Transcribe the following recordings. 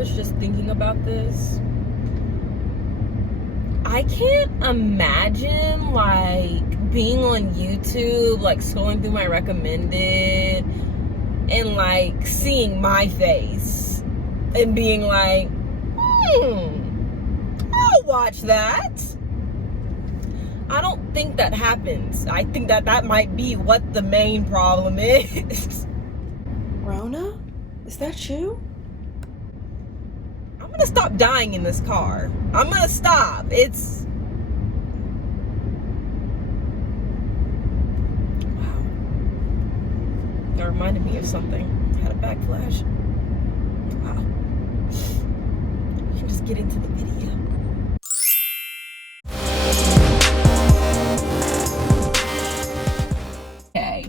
was just thinking about this. I can't imagine like being on YouTube, like scrolling through my recommended and like seeing my face and being like, I'll watch that. I don't think that happens. I think that that might be what the main problem is. Rona? Is that you? I'm gonna stop dying in this car. I'm gonna stop. It's... Wow. That reminded me of something. I had a backflash. Wow. You can just get into the video. Okay.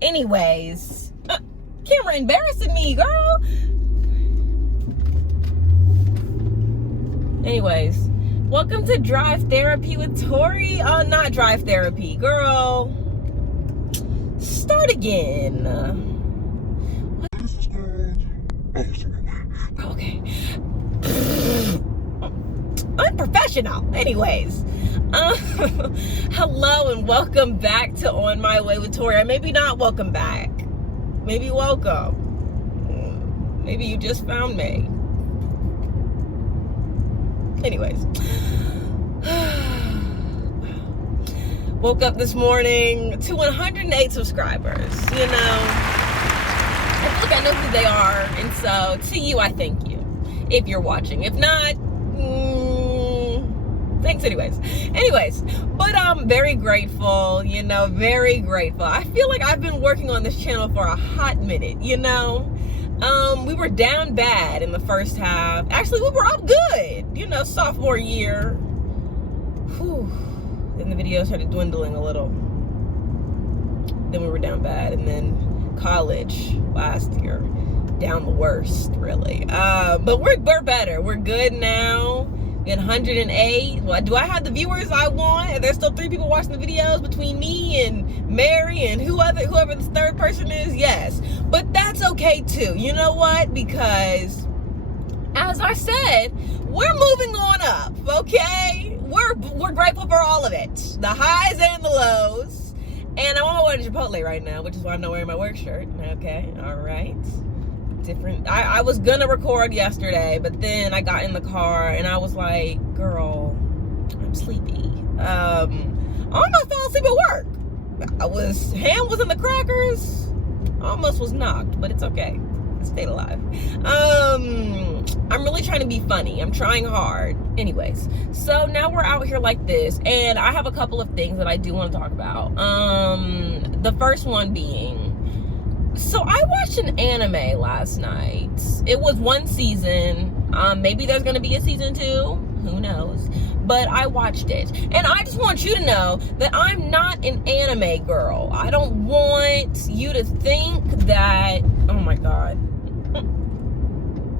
Anyways. Camera embarrassing me, girl. Anyways, welcome to Drive Therapy with Tori. Not Drive Therapy, girl. Start again. Okay. Unprofessional. Anyways, hello and welcome back to On My Way with Tori. Or maybe not welcome back. Maybe welcome. Maybe you just found me. Anyways, woke up this morning to 108 subscribers. You know, I feel like I know who they are, and so to you, I thank you if you're watching. If not, thanks anyways. But I'm very grateful. You know, very grateful. I feel like I've been working on this channel for a hot minute. You know. We were down bad in the first half. Actually, we were up good, you know, sophomore year. Whew. Then the videos started dwindling a little. Then we were down bad. And then college last year, down the worst, really. But we're better. We're good now. We had 108. Well, do I have the viewers I want? Are there still 3 people watching the videos between me and Mary and whoever this third person is? Yes. But that's okay too. You know what? Because as I said, we're moving on up, okay? We're grateful for all of it. The highs and the lows. And I'm on my way to Chipotle right now, which is why I'm not wearing my work shirt. Okay, all right. Different. I was gonna record yesterday, but then I got in the car and I was like, girl, I'm sleepy. I almost fell asleep at work. Ham was in the crackers. Almost was knocked, but it's okay. I stayed alive. I'm really trying to be funny. I'm trying hard. Anyways, so now we're out here like this, and I have a couple of things that I do want to talk about. The first one being, so I watched an anime last night. It was 1 season. Maybe there's gonna be a season 2. Who knows? But I watched it. And I just want you to know that I'm not an anime girl. I don't want you to think that, oh my God.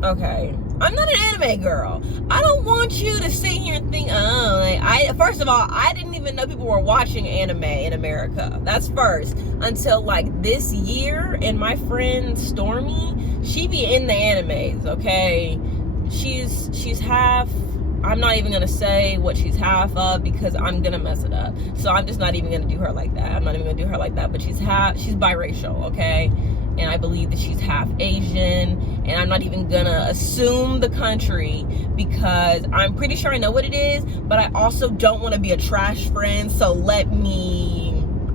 Okay. I'm not an anime girl. I don't want you to sit here and think, oh, like, first of all, I didn't even know people were watching anime in America. That's first. Until like this year, and my friend Stormy, she be in the animes, okay? She's half, I'm not even gonna say what she's half of because I'm gonna mess it up. So I'm just not even gonna do her like that. I'm not even gonna do her like that, but she's biracial, okay? And I believe that she's half Asian, and I'm not even gonna assume the country because I'm pretty sure I know what it is, but I also don't want to be a trash friend, so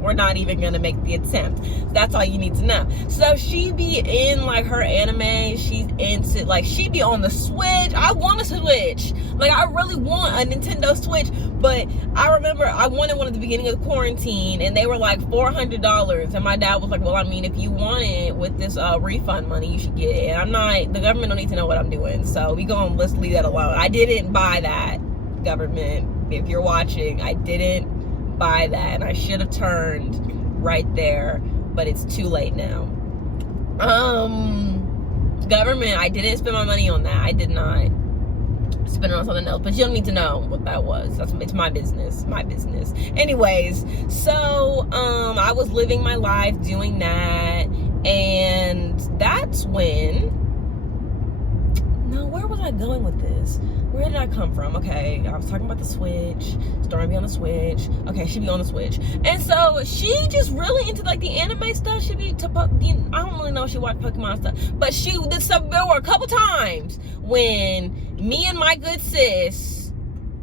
we're not even gonna make the attempt. That's all you need to know. So she be in like her anime, she's into, like, she be on the Switch. I want a Switch. Like, I really want a Nintendo Switch, but I remember I wanted one at the beginning of quarantine, and they were like $400, and my dad was like, well, I mean, if you want it with this refund money, you should get it. And I'm not, the government don't need to know what I'm doing, so let's leave that alone. I didn't buy that, government. If you're watching, I didn't buy that, and I should have turned right there, but it's too late now. Government, I didn't spend my money on that. I did not spend it on something else, but you don't need to know what that was. It's my business. Anyways, so I was living my life doing that, and that's when No, where was I going with this? Where did I come from? Okay, I was talking about the Switch. Starting to be on the Switch. Okay, she be on the Switch. And so she just really into like the anime stuff. She be I don't really know if she watched Pokemon stuff, but she did some. There were a couple times when me and my good sis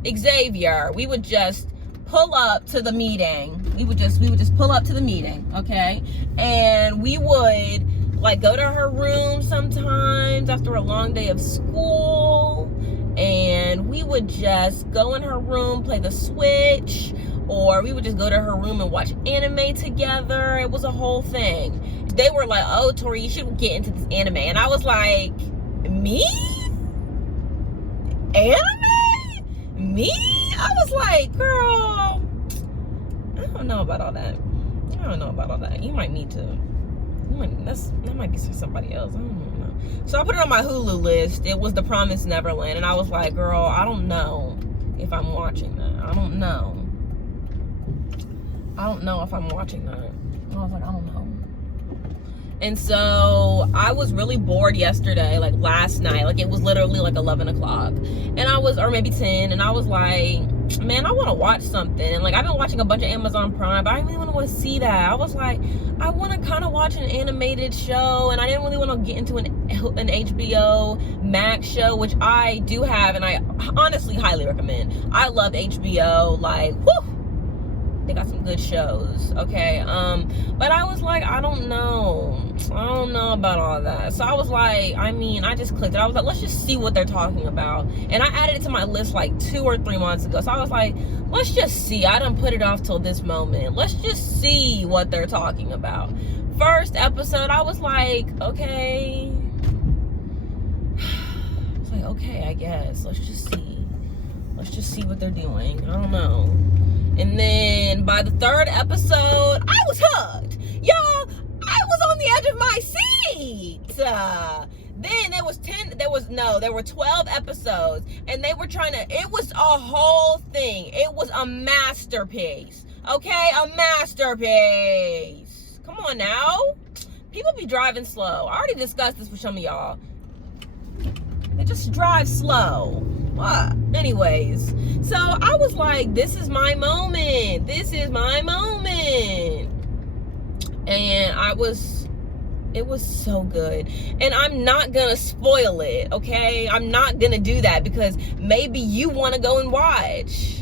Xavier, we would just pull up to the meeting. We would just pull up to the meeting, okay? And we would like go to her room sometimes after a long day of school, and we would just go in her room, play the Switch, or we would just go to her room and watch anime together. It was a whole thing. They were like, oh, Tori, you should get into this anime. And I was like, me? Anime? Me? I was like, girl, I don't know about all that. I don't know about all that. You might need to. That might be for somebody else. I don't know. So I put it on my Hulu list. It was The Promised Neverland, and I was like, girl, I don't know if I'm watching that. I don't know if I'm watching that. I was like, I don't know. And so I was really bored yesterday, like last night. Like it was literally like 11 o'clock. And or maybe 10. And I was like, man, I want to watch something. And like I've been watching a bunch of Amazon Prime, but I didn't really want to see that. I was like, I want to kind of watch an animated show. And I didn't really want to get into an HBO Max show, which I do have. And I honestly highly recommend. I love HBO. Like, whew. They got some good shows, okay? But I was like, I don't know about all that. So I was like, I just clicked it. I was like, let's just see what they're talking about. And I added it to my list like 2 or 3 months ago. So I was like, let's just see. I done put it off till this moment. Let's just see what they're talking about. First episode, I was like, okay. I was like, okay, I guess. Let's just see what they're doing. I don't know. And then by the 3rd episode, I was hooked. Y'all, I was on the edge of my seat. Then there were 12 episodes, and they were it was a whole thing. It was a masterpiece. Okay, a masterpiece. Come on now. People be driving slow. I already discussed this with some of y'all. They just drive slow. What? Anyways, so I was like, this is my moment. This is my moment. And it was so good. And I'm not gonna spoil it, okay? I'm not gonna do that because maybe you want to go and watch.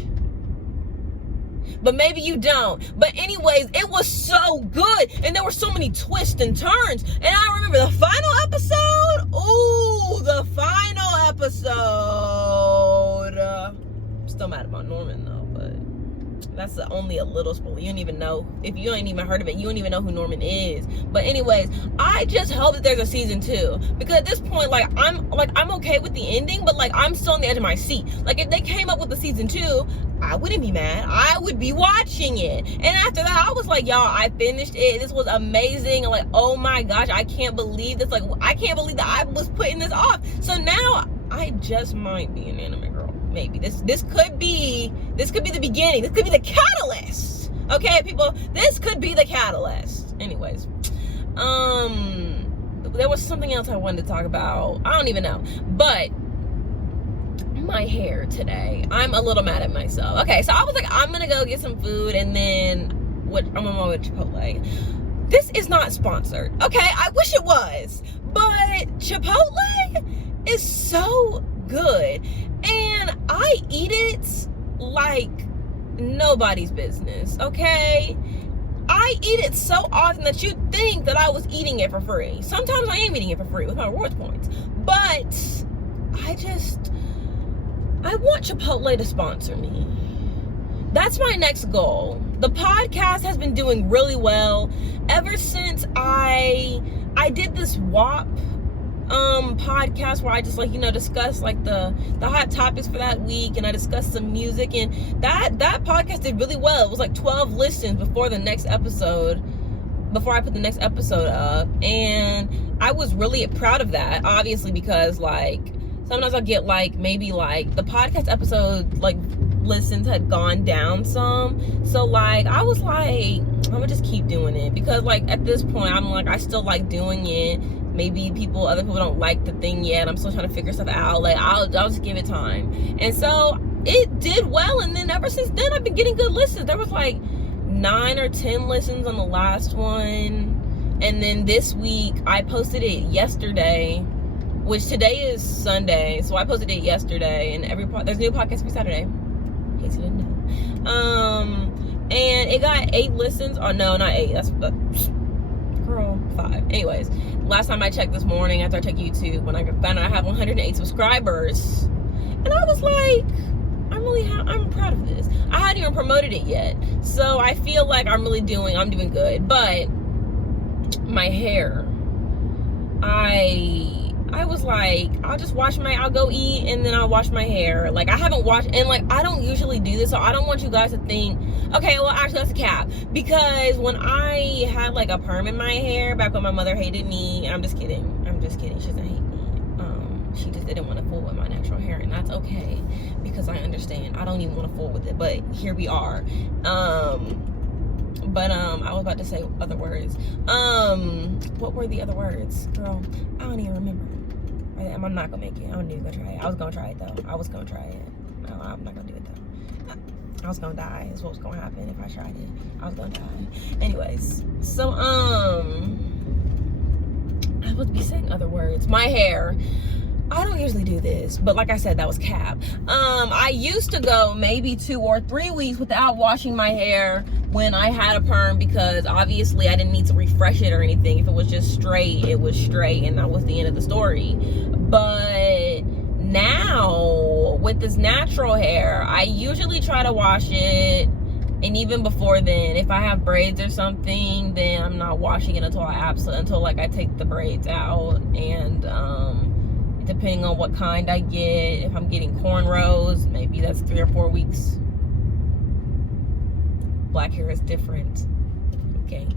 But maybe you don't. But anyways, it was so good. And there were so many twists and turns. And I remember the final episode. Ooh, the final episode. I'm still mad about Norman though, but that's only a little spoiler. You don't even know. If you ain't even heard of it, you don't even know who Norman is. But anyways, I just hope that there's a season 2. Because at this point, I'm okay with the ending, but like I'm still on the edge of my seat. Like if they came up with the season 2, I wouldn't be mad. I would be watching it. And after that, I was like, y'all, I finished it. This was amazing. I'm like, oh my gosh, I can't believe this. Like, I can't believe that I was putting this off. So now I just might be an anime girl. Maybe this could be the beginning. This could be the catalyst. Okay, people, this could be the catalyst. Anyways, there was something else I wanted to talk about. I don't even know, but my hair today, I'm a little mad at myself. Okay, so I was like, I'm gonna go get some food, and then I'm on my way to Chipotle. This is not sponsored, okay? I wish it was, but Chipotle is so good, and I eat it like nobody's business, okay? I eat it so often that you'd think that I was eating it for free. Sometimes I am eating it for free with my rewards points, but I want Chipotle to sponsor me. That's my next goal. The podcast has been doing really well ever since I did this WAP podcast where I just discuss like the hot topics for that week, and I discussed some music, and that podcast did really well. It was like 12 listens before I put the next episode up, and I was really proud of that, obviously, because like sometimes I'll get maybe the podcast episode listens had gone down some, so I was like, I'm gonna just keep doing it, because at this point I'm I still like doing it. maybe other people don't like the thing yet. I'm still trying to figure stuff out. Like, I'll just give it time. And so it did well, and then ever since then I've been getting good listens. There was like 9 or 10 listens on the last one. And then this week I posted it yesterday, which today is Sunday, so I posted it yesterday. And there's a new podcast every Saturday, in case you didn't know. And it got 8 listens. Oh no, not 8. That's girl, 5. Anyways, last time I checked this morning after I checked YouTube, when I found out I have 108 subscribers, and I was like, I'm proud of this. I hadn't even promoted it yet, so I feel like I'm doing good. But my hair, I was like, I'll go eat and then I'll wash my hair. Like, I haven't washed, and like, I don't usually do this, so I don't want you guys to think, okay, well, actually, that's a cap. Because when I had like a perm in my hair back when my mother hated me, I'm just kidding. She doesn't hate me. She just didn't want to fool with my natural hair, and that's okay, because I understand. I don't even want to fool with it, but here we are. I was about to say other words. What were the other words, girl? I don't even remember. I'm not gonna make it. I don't even gonna try it. I was gonna try it though. I was gonna try it. No, I'm not gonna do it though. I was gonna die. Is what was gonna happen if I tried it. I was gonna die. Anyways, so I would be saying other words. My hair. I don't usually do this, but like I said, that was cap. I used to go maybe 2 or 3 weeks without washing my hair when I had a perm, because obviously I didn't need to refresh it or anything. If it was just straight, it was straight, and that was the end of the story. But now with this natural hair, I usually try to wash it, and even before then, if I have braids or something, then I'm not washing it until like I take the braids out. And depending on what kind I get, if I'm getting cornrows, maybe that's 3 or 4 weeks. Black hair is different. Okay.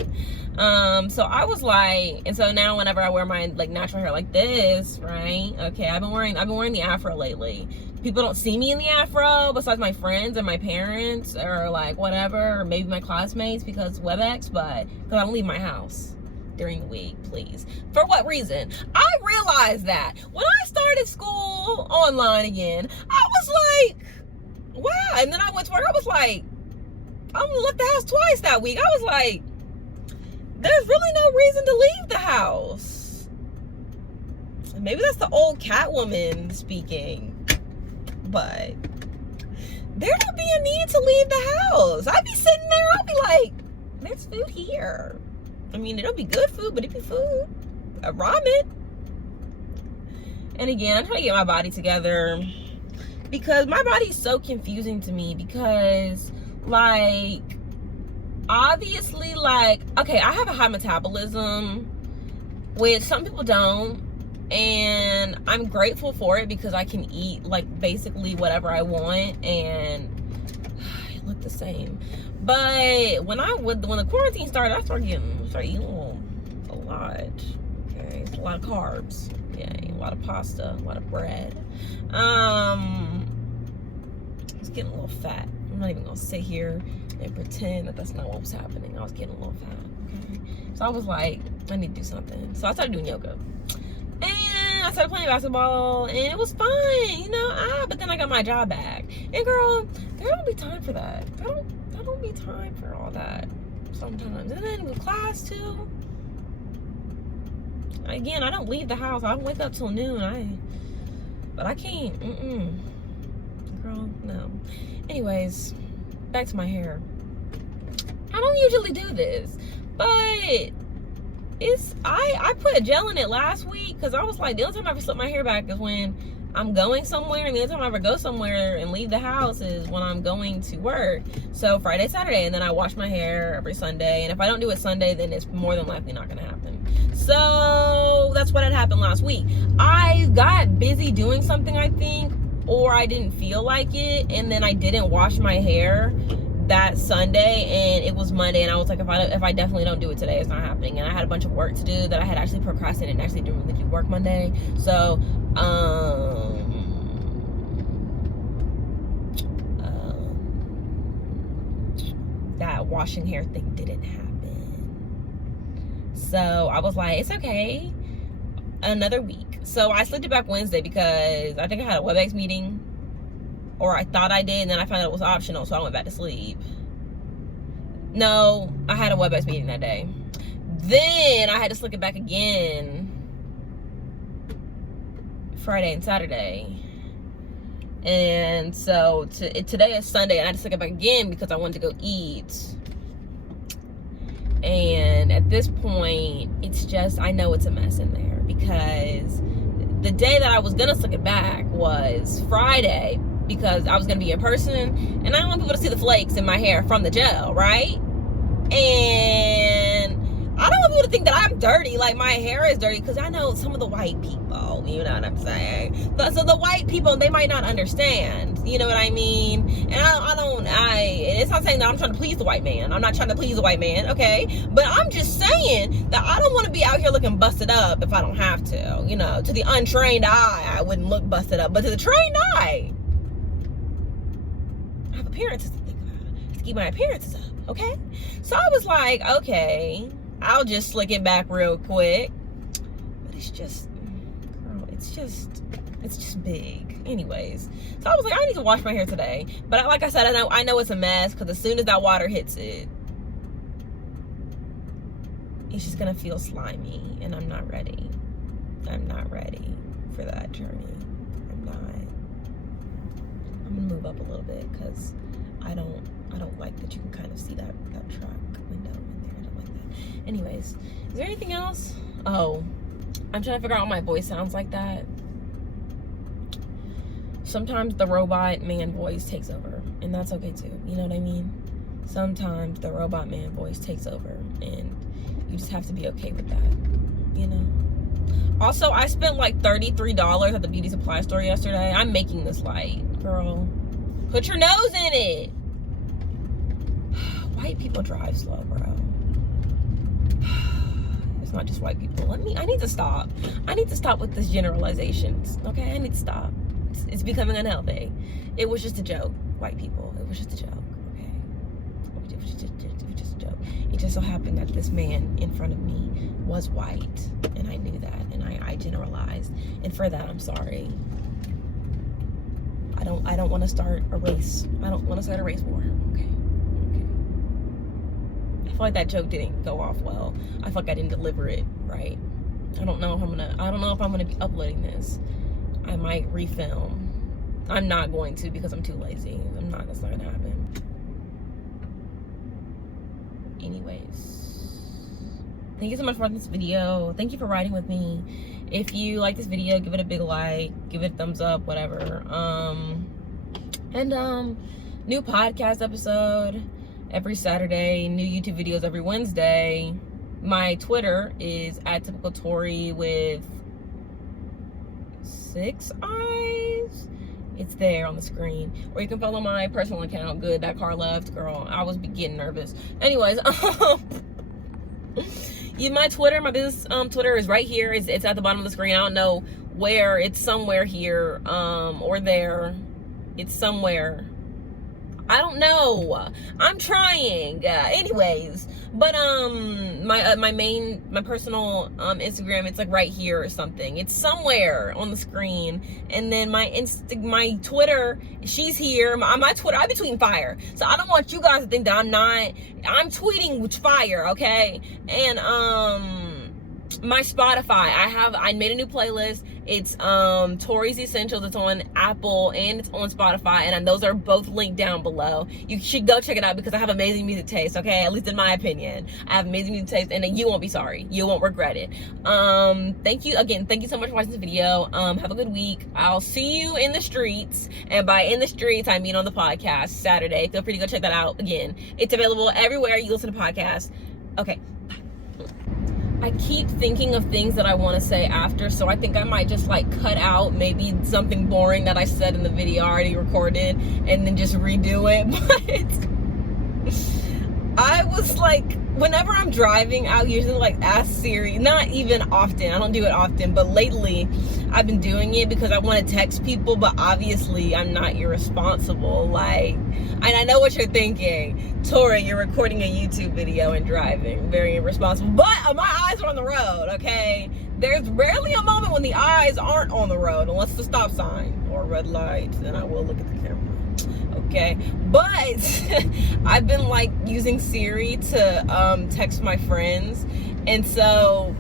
So I was like, and so now whenever I wear my like natural hair like this, right? Okay, I've been wearing the afro lately. People don't see me in the afro besides my friends and my parents, or like whatever, or maybe my classmates because WebEx, but because I don't leave my house during the week, please. For what reason? I realized that when I started school online again, I was like, wow. And then I went to work, I was like, I only left the house twice that week. I was like, there's really no reason to leave the house. Maybe that's the old Catwoman speaking, but there don't be a need to leave the house. I'd be sitting there, I'll be like, there's food here. I mean, it'll be good food, but it'd be food. Ramen. And again, I'm trying to get my body together, because my body's so confusing to me, because like, obviously, like, okay, I have a high metabolism, which some people don't, and I'm grateful for it because I can eat like basically whatever I want, and I look the same. But when the quarantine started, I started eating a lot. Okay, it's a lot of carbs. Okay, a lot of pasta, a lot of bread. I was getting a little fat. I'm not even gonna sit here and pretend that that's not what was happening. I was getting a little fat. Okay, so I was like, I need to do something. So I started doing yoga, and I started playing basketball, and it was fun, you know. But then I got my job back, and girl, there don't be time for that. There don't be time for all that sometimes. And then with class too. Again, I don't leave the house. I don't wake up till noon. But I can't. Girl, no. Anyways, back to my hair. I don't usually do this, but I put a gel in it last week, because I was like, the only time I ever slip my hair back is when I'm going somewhere, and the only time I ever go somewhere and leave the house is when I'm going to work. So Friday, Saturday, and then I wash my hair every Sunday, and if I don't do it Sunday, then it's more than likely not gonna happen. So that's what had happened last week. I got busy doing something, I think, or I didn't feel like it, and then I didn't wash my hair that Sunday, and it was Monday, and I was like, if I definitely don't do it today, it's not happening. And I had a bunch of work to do that I had actually procrastinated and actually didn't really do work Monday. So that washing hair thing didn't happen. So I was like, it's okay. another week. So I slipped it back Wednesday because I think I had a WebEx meeting, or I thought I did, and then I found out it was optional, so I went back to sleep. No, I had a WebEx meeting that day. Then I had to slip it back again Friday and Saturday. And so today is Sunday, and I had to slip it back again because I wanted to go eat. And at this point, it's just, I know it's a mess in there, because the day that I was gonna suck it back was Friday, because I was gonna be in person, and I don't want people to see the flakes in my hair from the gel, right? And I don't want people to think that I'm dirty, like my hair is dirty, because I know some of the white people, you know what I'm saying? So the white people, they might not understand, you know what I mean? And it's not saying that I'm trying to please the white man. I'm not trying to please the white man, okay? But I'm just saying that I don't want to be out here looking busted up if I don't have to, you know? To the untrained eye, I wouldn't look busted up, but to the trained eye, I have appearances to think about, to keep my appearances up, okay? So I was like, okay, I'll just slick it back real quick. But it's just, girl, it's just big. Anyways, so I was like, I need to wash my hair today. But like I said, I know it's a mess, because as soon as that water hits it, it's just gonna feel slimy, and I'm not ready. I'm not ready for that journey. I'm gonna move up a little bit, because I don't like that you can kind of see that truck window in there. I don't like that. Anyways, is there anything else? Oh, I'm trying to figure out why my voice sounds like that. Sometimes the robot man voice takes over, and that's okay too. You know what I mean? Sometimes the robot man voice takes over, and you just have to be okay with that, you know? Also, I spent like $33 at the beauty supply store yesterday. I'm making this light, girl. Put your nose in it. White people drive slow, bro. It's not just white people. I need to stop. I need to stop with this generalizations, okay? I need to stop. It's becoming unhealthy. It was just a joke, white people. It was just a joke, okay? It was just a joke. It just so happened that this man in front of me was white, and I knew that, and I generalized. And for that, I'm sorry. I don't want to start a race. I don't want to start a race war, okay? I feel like that joke didn't go off well. I feel like I didn't deliver it right. I don't know if I'm gonna be uploading this. I might refilm. I'm not going to, because I'm too lazy. That's not gonna happen. Anyways, thank you so much for watching this video. Thank you for riding with me. If you like this video, give it a big like, give it a thumbs up, whatever. New podcast episode every Saturday, new YouTube videos every Wednesday. My Twitter is @typical_Tori with 6 eyes. It's there on the screen. Or you can follow my personal account. Good, that car left, girl. I was getting nervous. Anyways, my Twitter, my business Twitter is right here. It's at the bottom of the screen. I don't know where. It's somewhere here, or there. It's somewhere. I don't know. I'm trying. Anyways, but my personal Instagram, it's like right here or something. It's somewhere on the screen. And then my Twitter, she's here. My Twitter, I be tweeting fire. So I don't want you guys to think that I'm not. I'm tweeting with fire, okay? And my Spotify, I made a new playlist. It's Tori's Essentials. It's on Apple and it's on Spotify, and those are both linked down below. You should go check it out, because I have amazing music taste, okay? At least in my opinion, I have amazing music taste, and you won't be sorry. You won't regret it. Thank you again. Thank you so much for watching this video. Have a good week. I'll see you in the streets, and by in the streets, I mean on the podcast Saturday. Feel free to go check that out. Again, it's available everywhere you listen to podcasts. Okay. I keep thinking of things that I want to say after, so I think I might just like cut out maybe something boring that I said in the video I already recorded and then just redo it. But I was like, whenever I'm driving, I'll usually like ask Siri, not even often, I don't do it often, but lately I've been doing it because I want to text people, but obviously I'm not irresponsible. Like, and I know what you're thinking, Tori, you're recording a YouTube video and driving, very irresponsible, but my eyes are on the road, okay? there's rarely a moment when the eyes aren't on the road, unless it's a stop sign or a red light, then I will look at the camera. Okay, but I've been like using Siri to text my friends, and so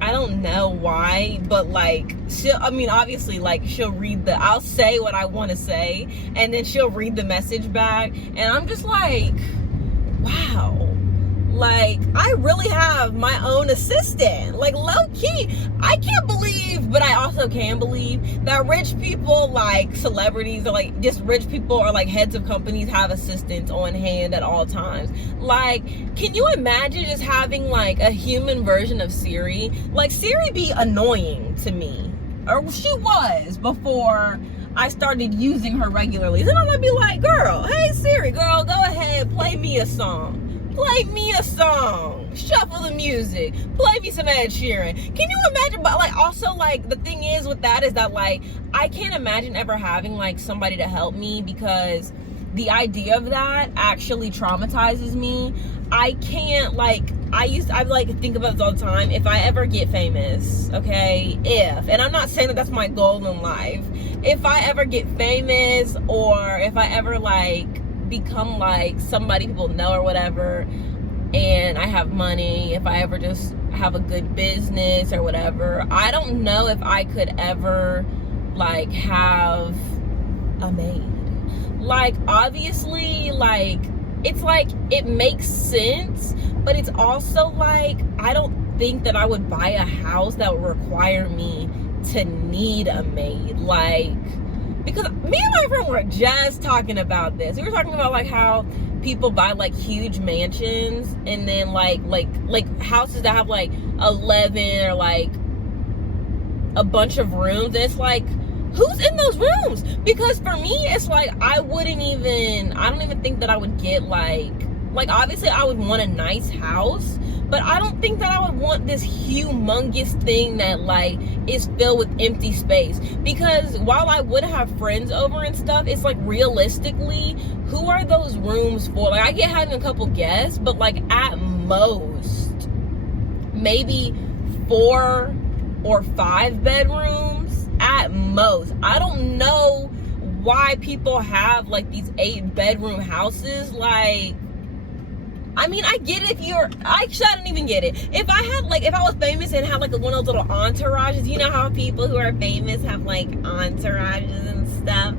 I don't know why, but like obviously like she'll read I'll say what I want to say, and then she'll read the message back, and I'm just like, wow, like I really have my own assistant. Like low key, I can't believe, but I also can believe that rich people, like celebrities, or like just rich people, or like heads of companies, have assistants on hand at all times. Like, can you imagine just having like a human version of Siri? Like Siri be annoying to me, or she was before I started using her regularly. Then I'm gonna be like, girl, hey Siri, girl, go ahead, play me a song. Play me a song. Shuffle the music. Play me some Ed Sheeran. Can you imagine? But like, also like the thing is with that is that like I can't imagine ever having like somebody to help me, because the idea of that actually traumatizes me. I can't like I like think about this all the time. If I ever get famous, okay, and I'm not saying that that's my goal in life. If I ever get famous, or if I ever like become like somebody people know or whatever, and I have money, if I ever just have a good business or whatever, I don't know if I could ever like have a maid. Like obviously like it's like it makes sense, but it's also like I don't think that I would buy a house that would require me to need a maid. Like, because me and my friend were just talking about this. We were talking about like how people buy like huge mansions, and then like houses that have like 11 or like a bunch of rooms. And it's like, who's in those rooms? Because for me, it's like I don't even think that I would get like obviously I would want a nice house, but I don't think that I would want this humongous thing that like is filled with empty space. Because while I would have friends over and stuff, it's like realistically, who are those rooms for? Like I get having a couple guests, but like at most maybe 4 or 5 bedrooms at most. I don't know why people have like these 8-bedroom houses. Like, I mean, I get it I don't even get it. If I was famous and had like one of those little entourages, you know how people who are famous have like entourages and stuff.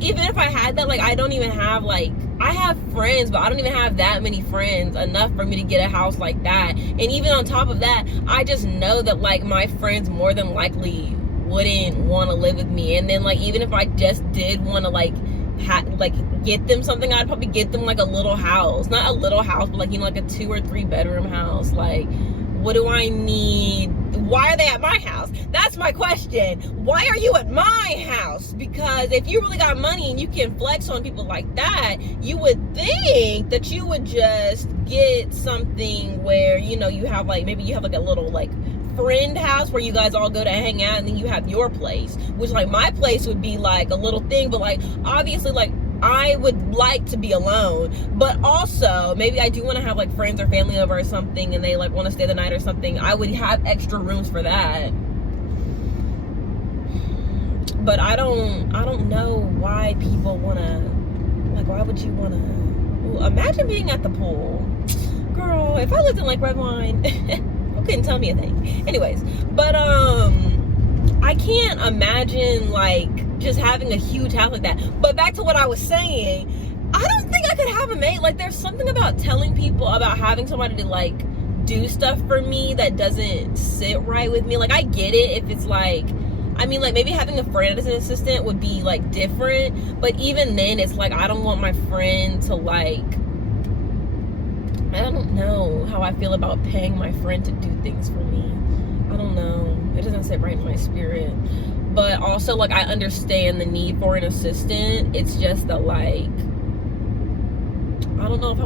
Even if I had that, like I don't even have like, I have friends, but I don't even have that many friends enough for me to get a house like that. And even on top of that, I just know that like my friends more than likely wouldn't want to live with me. And then like even if I just did want to like get them something, I'd probably get them like a little house. Not a little house, but like, you know, like a 2 or 3 bedroom house. Like, what do I need? Why are they at my house? That's my question. Why are you at my house? Because if you really got money and you can flex on people like that, you would think that you would just get something where, you know, you have like, maybe you have like a little like friend house where you guys all go to hang out, and then you have your place, which like my place would be like a little thing. But like obviously like I would like to be alone, but also maybe I do want to have like friends or family over or something, and they like want to stay the night or something. I would have extra rooms for that. But I don't know why people want to, like, why would you want to imagine being at the pool, girl? If I lived in like Redline couldn't tell me a thing. Anyways, but I can't imagine like just having a huge house like that. But back to what I was saying, I don't think I could have a maid. Like there's something about telling people about having somebody to like do stuff for me that doesn't sit right with me. Like I get it if it's like, I mean, like maybe having a friend as an assistant would be like different, but even then it's like I don't want my friend to like, I don't know how I feel about paying my friend to do things for me. I don't know. It doesn't sit right in my spirit. But also, like, I understand the need for an assistant. It's just that, like, I don't know if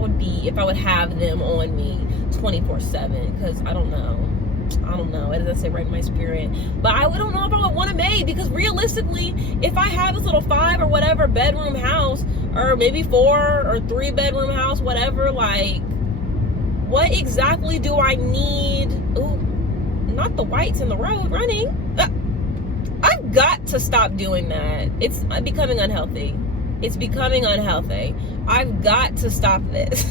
I would have them on me 24/7. Because I don't know. It doesn't sit right in my spirit. But I don't know if I would want a maid. Because realistically, if I have this little 5 or whatever bedroom house, or maybe 4 or 3 bedroom house, whatever, like, what exactly do I need? Ooh, not the whites in the road running. I've got to stop doing that. It's becoming unhealthy. It's becoming unhealthy. I've got to stop this.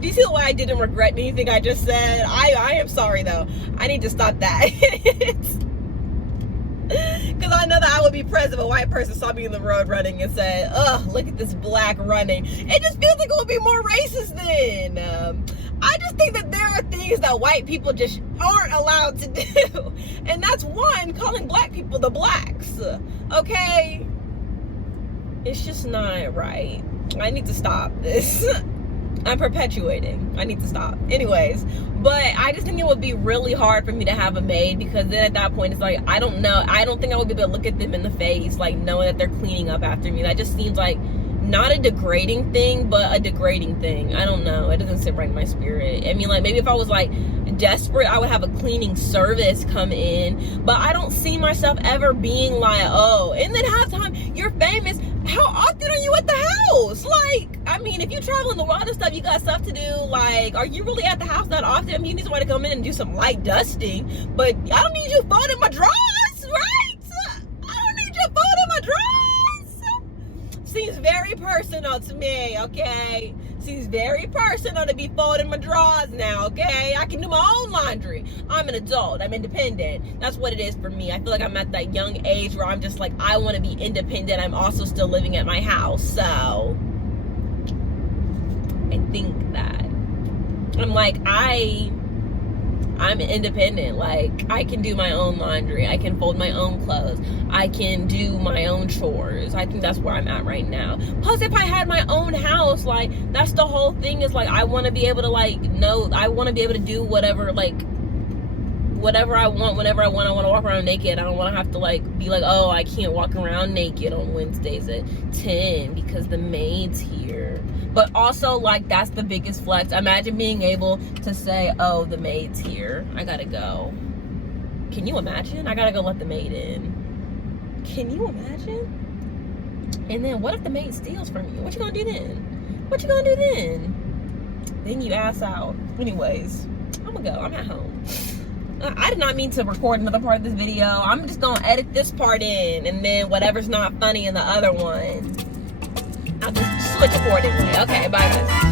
Do you see why I didn't regret anything I just said? I am sorry though. I need to stop that. Because I know that I would be pressed if a white person saw me in the road running and said, ugh, look at this black running. It just feels like it would be more racist then. I just think that there are things that white people just aren't allowed to do. And that's one, calling black people the blacks. Okay? It's just not right. I need to stop this. I'm perpetuating. I need to stop. Anyways, but I just think it would be really hard for me to have a maid, because then at that point it's like, I don't know. I don't think I would be able to look at them in the face, like knowing that they're cleaning up after me. That just seems like not a degrading thing, but a degrading thing. I don't know. It doesn't sit right in my spirit. I mean, like, maybe if I was like desperate, I would have a cleaning service come in, but I don't see myself ever being like, oh, and then half the time you're famous. How often are you at the house? Like, I mean, if you travel in the world and stuff, you got stuff to do. Like, are you really at the house that often? I mean, you need somebody to come in and do some light dusting, but I don't need you folding my drawers, right? I don't need you folding my drawers. Seems very personal to me, okay? Seems very personal to be folding my drawers now, okay? I can do my own laundry. I'm an adult. I'm independent. That's what it is for me. I feel like I'm at that young age where I'm just like, I want to be independent. I'm also still living at my house. So I think that I'm like, I'm independent. Like, I can do my own laundry. I can fold my own clothes. I can do my own chores. I think that's where I'm at right now. Plus, if I had my own house, like, that's the whole thing, is like, I want to be able to, like, know, I want to be able to do whatever, like, whatever I want, whenever I want. I want to walk around naked. I don't want to have to, like, be like, oh, I can't walk around naked on Wednesdays at 10 because the maid's here. But also, like, that's the biggest flex. Imagine being able to say, oh, the maid's here. I gotta go. Can you imagine? I gotta go let the maid in. Can you imagine? And then what if the maid steals from you? What you gonna do then? What you gonna do then? Then you ass out. Anyways, I'm gonna go. I'm at home. I did not mean to record another part of this video. I'm just gonna edit this part in, and then whatever's not funny in the other one, I'll just switch accordingly. Okay, bye guys.